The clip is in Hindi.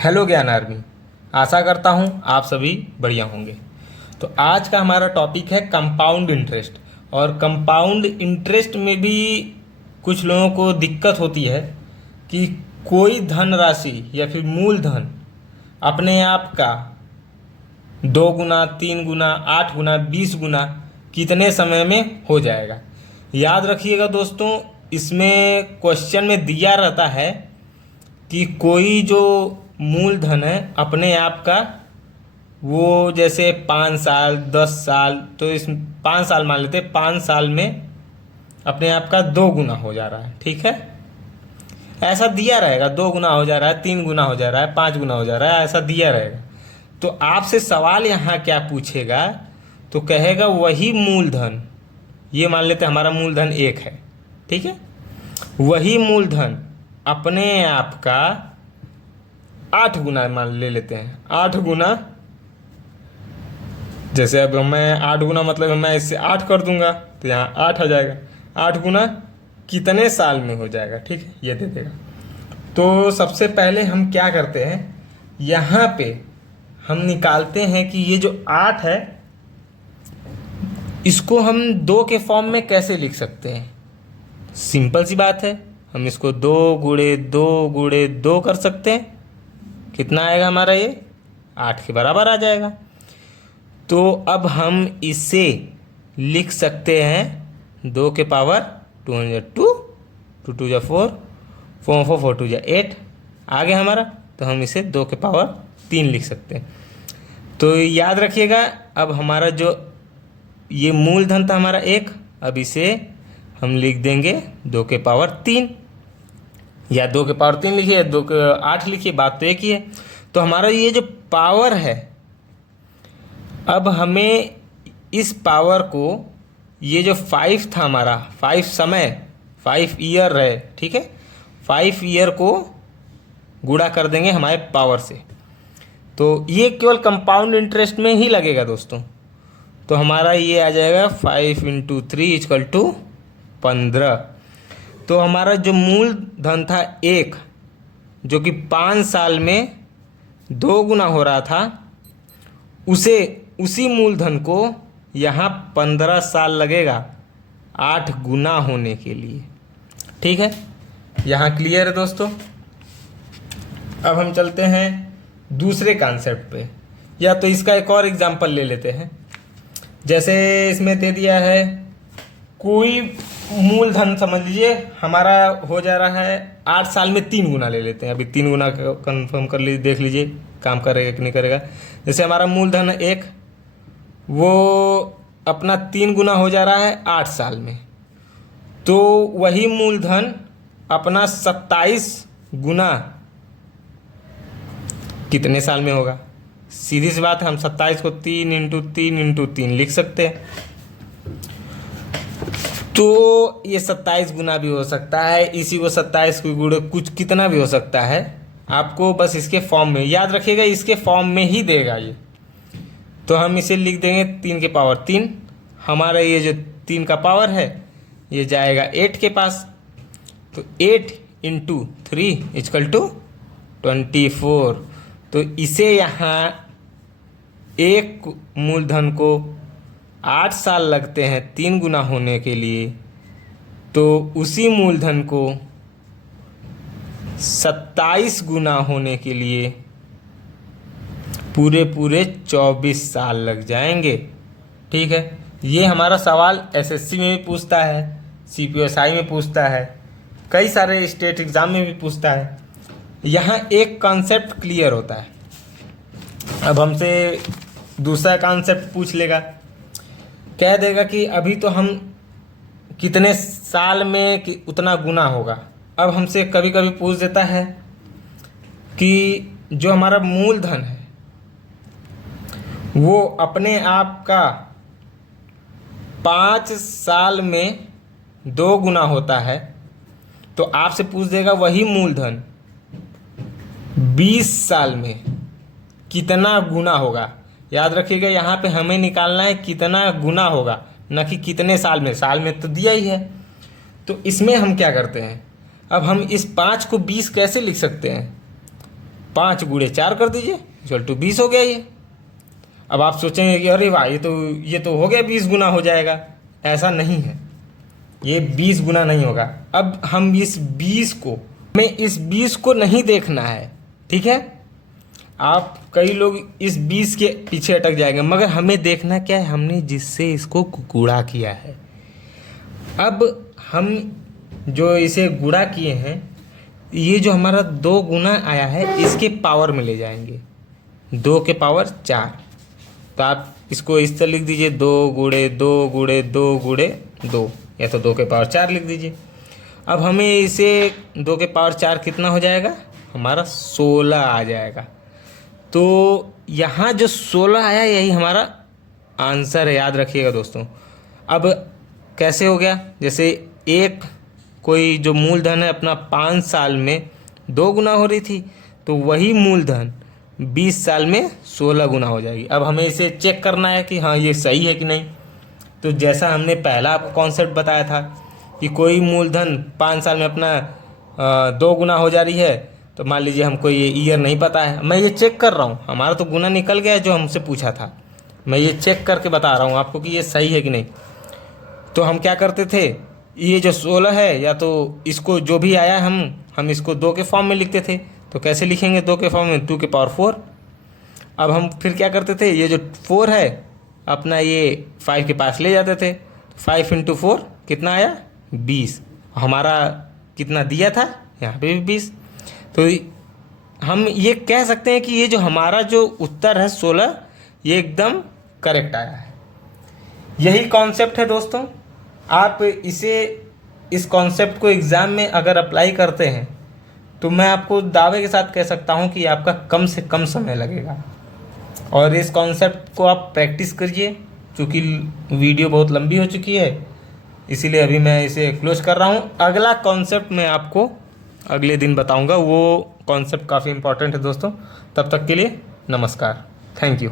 हेलो ज्ञान आर्मी। आशा करता हूँ आप सभी बढ़िया होंगे। तो आज का हमारा टॉपिक है कंपाउंड इंटरेस्ट। और कंपाउंड इंटरेस्ट में भी कुछ लोगों को दिक्कत होती है कि कोई धनराशि या फिर मूलधन अपने आप का 2 गुना, 3 गुना, 8 गुना, 20 गुना कितने समय में हो जाएगा। याद रखिएगा दोस्तों, इसमें क्वेश्चन में दिया रहता है कि कोई जो मूलधन है अपने आप का, वो जैसे 5 साल, 10 साल, तो इस 5 साल मान लेते, 5 साल में अपने आप का 2 गुना हो जा रहा है। ठीक है, ऐसा दिया रहेगा, 2 गुना हो जा रहा है, 3 गुना हो जा रहा है, 5 गुना हो जा रहा है, ऐसा दिया रहेगा। तो आपसे सवाल यहाँ क्या पूछेगा, तो कहेगा वही मूलधन, ये मान लेते हमारा मूलधन 1 है, ठीक है, वही मूलधन अपने आप का 8 गुना मान ले लेते हैं। 8 गुना, जैसे अब मैं 8 गुना मतलब मैं इससे 8 कर दूंगा तो यहाँ 8 आ जाएगा। 8 गुना कितने साल में हो जाएगा, ठीक है, ये दे देगा। तो सबसे पहले हम क्या करते हैं, यहाँ पे हम निकालते हैं कि ये जो 8 है इसको हम 2 के फॉर्म में कैसे लिख सकते हैं। सिंपल सी बात है, हम इसको 2 कर सकते हैं। कितना आएगा हमारा, ये 8 के बराबर आ जाएगा। तो अब हम इसे लिख सकते हैं 2 के पावर 2 2, 2 2 4, 4 4 4 2 8 आ गया हमारा। तो हम इसे 2 के पावर 3 लिख सकते हैं। तो याद रखिएगा, अब हमारा जो ये मूलधन था हमारा 1, अब इसे हम लिख देंगे 2 के पावर 3, या 2 के पावर 3 लिखिए, 2 के 8 लिखिए, बात तो एक ही है। तो हमारा ये जो पावर है, अब हमें इस पावर को, ये जो 5 था हमारा, 5 समय, 5 ईयर है, ठीक है, 5 ईयर को गुणा कर देंगे हमारे पावर से। तो ये केवल कंपाउंड इंटरेस्ट में ही लगेगा दोस्तों। तो हमारा ये आ जाएगा 5 × 3 = 15। तो हमारा जो मूलधन था 1, जो कि 5 साल में 2 गुना हो रहा था, उसी मूलधन को यहाँ 15 साल लगेगा 8 गुना होने के लिए। ठीक है, यहाँ क्लियर है दोस्तों। अब हम चलते हैं दूसरे कॉन्सेप्ट पे, या तो इसका एक और एग्जांपल ले लेते हैं। जैसे इसमें दे दिया है कोई मूलधन, समझ लीजिए हमारा हो जा रहा है 8 साल में 3 गुना ले लेते हैं। अभी 3 गुना कंफर्म कर लीजिए, देख लीजिए काम करेगा कि नहीं करेगा। जैसे हमारा मूलधन 1, वो अपना 3 गुना हो जा रहा है 8 साल में, तो वही मूलधन अपना 27 गुना कितने साल में होगा। सीधी सी बात है, हम 27 को 3 × 3 × 3 लिख सकते हैं। तो ये 27 गुना भी हो सकता है, इसी को 27 को गुणे कुछ कितना भी हो सकता है। आपको बस इसके फॉर्म में याद रखिएगा, इसके फॉर्म में ही देगा ये। तो हम इसे लिख देंगे 3 के पावर 3। हमारा ये जो 3 का पावर है ये जाएगा 8 के पास। तो 8 × 3 = 24। तो इसे यहाँ एक मूलधन को 8 साल लगते हैं 3 गुना होने के लिए, तो उसी मूलधन को 27 गुना होने के लिए पूरे 24 साल लग जाएंगे। ठीक है, ये हमारा सवाल एसएससी में भी पूछता है, सीपीएसआई में पूछता है, कई सारे स्टेट एग्जाम में भी पूछता है। यहाँ एक कॉन्सेप्ट क्लियर होता है। अब हमसे दूसरा कॉन्सेप्ट पूछ लेगा, कह देगा कि अभी तो हम कितने साल में कि उतना गुना होगा। अब हमसे कभी कभी पूछ देता है कि जो हमारा मूलधन है वो अपने आप का 5 साल में 2 गुना होता है, तो आपसे पूछ देगा वही मूलधन 20 साल में कितना गुना होगा। याद रखिएगा, यहाँ पे हमें निकालना है कितना गुना होगा, न कि कितने साल में। साल में तो दिया ही है। तो इसमें हम क्या करते हैं, अब हम इस 5 को 20 कैसे लिख सकते हैं। 5 गुणे 4 कर दीजिए, इक्वल टू 20 हो गया ये। अब आप सोचेंगे कि अरे वाह, ये तो हो गया 20 गुना हो जाएगा। ऐसा नहीं है, ये 20 गुना नहीं होगा। अब हम इस 20 को नहीं देखना है, ठीक है। आप कई लोग इस 20 के पीछे अटक जाएंगे, मगर हमें देखना क्या है, हमने जिससे इसको गुणा किया है। अब हम जो इसे गुणा किए हैं, ये जो हमारा 2 गुना आया है, इसके पावर में ले जाएंगे, 2 के पावर 4। तो आप इसको इस तरह लिख दीजिए, 2 गुणे 2 गुणे 2 गुणे 2, या तो 2 के पावर 4 लिख दीजिए। अब हमें इसे 2 के पावर 4 कितना हो जाएगा, हमारा 16 आ जाएगा। तो यहाँ जो 16 आया, यही हमारा आंसर है, याद रखिएगा दोस्तों। अब कैसे हो गया, जैसे एक कोई जो मूलधन है अपना 5 साल में 2 गुना हो रही थी, तो वही मूलधन 20 साल में 16 गुना हो जाएगी। अब हमें इसे चेक करना है कि हाँ ये सही है कि नहीं। तो जैसा हमने पहला आपको कॉन्सेप्ट बताया था कि कोई मूलधन 5 साल में अपना 2 गुना हो जा रही है, तो मान लीजिए हमको ये ईयर नहीं पता है, मैं ये चेक कर रहा हूँ, हमारा तो गुना निकल गया है जो हमसे पूछा था, मैं ये चेक करके बता रहा हूँ आपको कि ये सही है कि नहीं। तो हम क्या करते थे, ये जो 16 है, या तो इसको जो भी आया हम इसको 2 के फॉर्म में लिखते थे। तो कैसे लिखेंगे 2 के फॉर्म में, 2 के पावर 4। अब हम फिर क्या करते थे, ये जो 4 है अपना ये 5 के पास ले जाते थे। 5 × 4 कितना आया, 20। हमारा कितना दिया था, यहाँ पे भी 20। तो हम ये कह सकते हैं कि ये जो हमारा जो उत्तर है 16, ये एकदम करेक्ट आया है। यही कॉन्सेप्ट है दोस्तों। आप इस कॉन्सेप्ट को एग्ज़ाम में अगर अप्लाई करते हैं, तो मैं आपको दावे के साथ कह सकता हूँ कि आपका कम से कम समय लगेगा। और इस कॉन्सेप्ट को आप प्रैक्टिस करिए, क्योंकि वीडियो बहुत लंबी हो चुकी है, इसीलिए अभी मैं इसे क्लोज कर रहा हूँ। अगला कॉन्सेप्ट मैं आपको अगले दिन बताऊँगा, वो कॉन्सेप्ट काफ़ी इंपॉर्टेंट है दोस्तों। तब तक के लिए नमस्कार, थैंक यू।